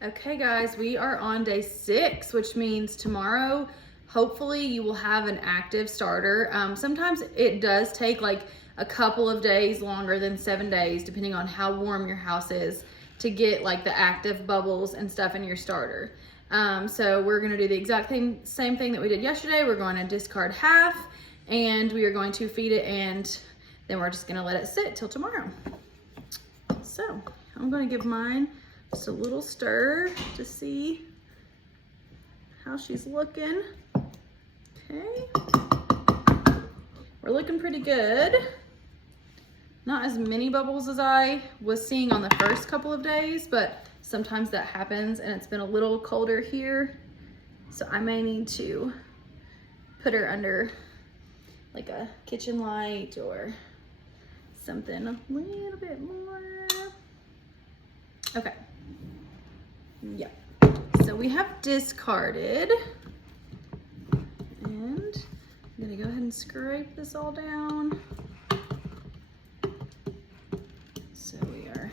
Okay guys, we are on day 6, which means tomorrow, hopefully you will have an active starter. Sometimes it does take like a couple of days longer than 7 days, depending on how warm your house is, to get like the active bubbles and stuff in your starter. So we're gonna do the exact same thing that we did yesterday. We're going to discard half and we are going to feed it, and then we're just gonna let it sit till tomorrow. So I'm gonna give mine just a little stir to see how she's looking. Okay, we're looking pretty good. Not as many bubbles as I was seeing on the first couple of days, but sometimes that happens, and it's been a little colder here, so I may need to put her under like a kitchen light or something a little bit more. Okay. Yep. So we have discarded, and I'm gonna go ahead and scrape this all down. So we are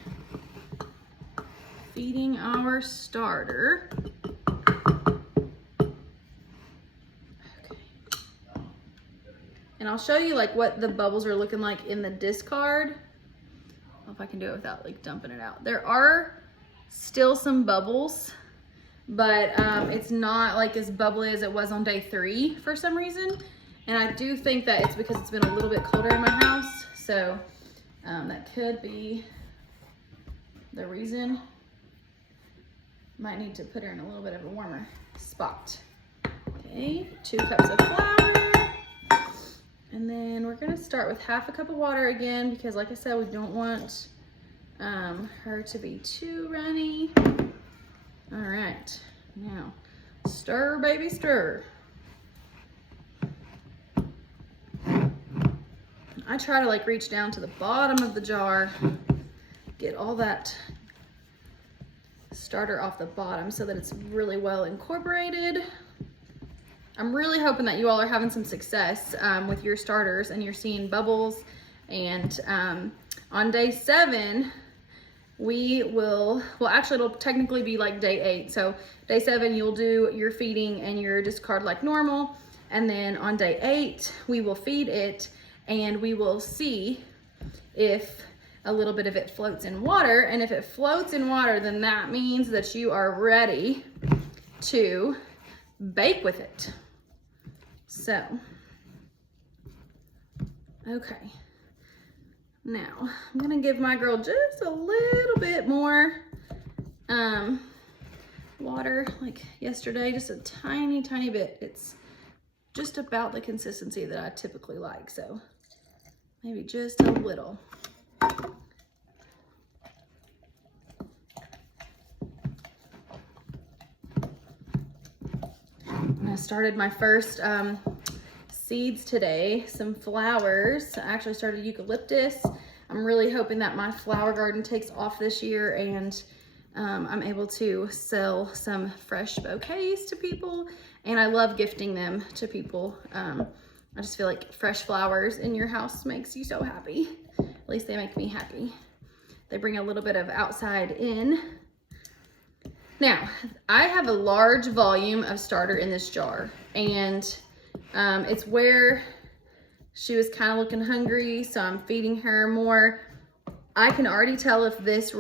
feeding our starter. Okay. And I'll show you like what the bubbles are looking like in the discard. I don't know if I can do it without like dumping it out. There are still some bubbles, but it's not like as bubbly as it was on day 3 for some reason. And I do think that it's because it's been a little bit colder in my house. So that could be the reason. Might need to put her in a little bit of a warmer spot. Okay, 2 cups of flour. And then we're gonna start with half a cup of water again, because like I said, we don't want her to be too runny. All right, now stir, baby, stir. I try to like reach down to the bottom of the jar, get all that starter off the bottom so that it's really well incorporated. I'm really hoping that you all are having some success with your starters and you're seeing bubbles. And on day 7, we will, well actually it'll technically be like day 8. So day 7 you'll do your feeding and your discard like normal. And then on day 8, we will feed it and we will see if a little bit of it floats in water. And if it floats in water, then that means that you are ready to bake with it. So, okay. Now, I'm gonna give my girl just a little bit more water like yesterday, just a tiny, tiny bit. It's just about the consistency that I typically like, so maybe just a little. And I started my first seeds today, some flowers. I actually started eucalyptus. I'm really hoping that my flower garden takes off this year and I'm able to sell some fresh bouquets to people, and I love gifting them to people. I just feel like fresh flowers in your house makes you so happy. At least they make me happy. They bring a little bit of outside in. Now, I have a large volume of starter in this jar, and it's where she was kind of looking hungry, so I'm feeding her more. I can already tell if this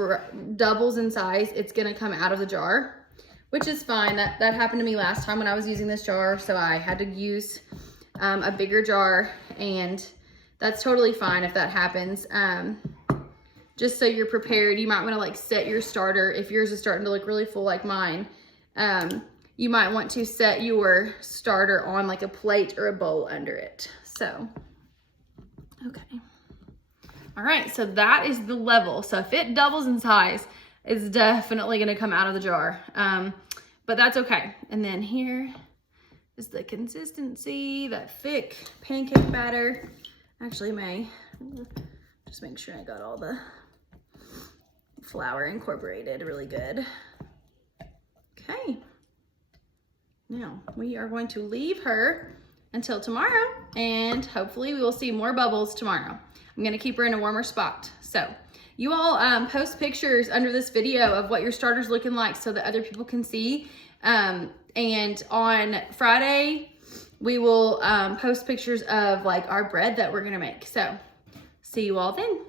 doubles in size, it's gonna come out of the jar, which is fine. That happened to me last time when I was using this jar, so I had to use a bigger jar, and that's totally fine if that happens. Just so you're prepared, you might wanna like set your starter, if yours is starting to look really full like mine, you might want to set your starter on like a plate or a bowl under it. So, okay. All right, so that is the level. So if it doubles in size, it's definitely gonna come out of the jar, but that's okay. And then here is the consistency, that thick pancake batter. Actually, may just make sure I got all the flour incorporated really good. Okay. Now we are going to leave her until tomorrow, and hopefully we will see more bubbles tomorrow. I'm gonna keep her in a warmer spot. So You all post pictures under this video of what your starter's looking like so that other people can see. And on Friday, we will post pictures of like our bread that we're gonna make. So see you all then.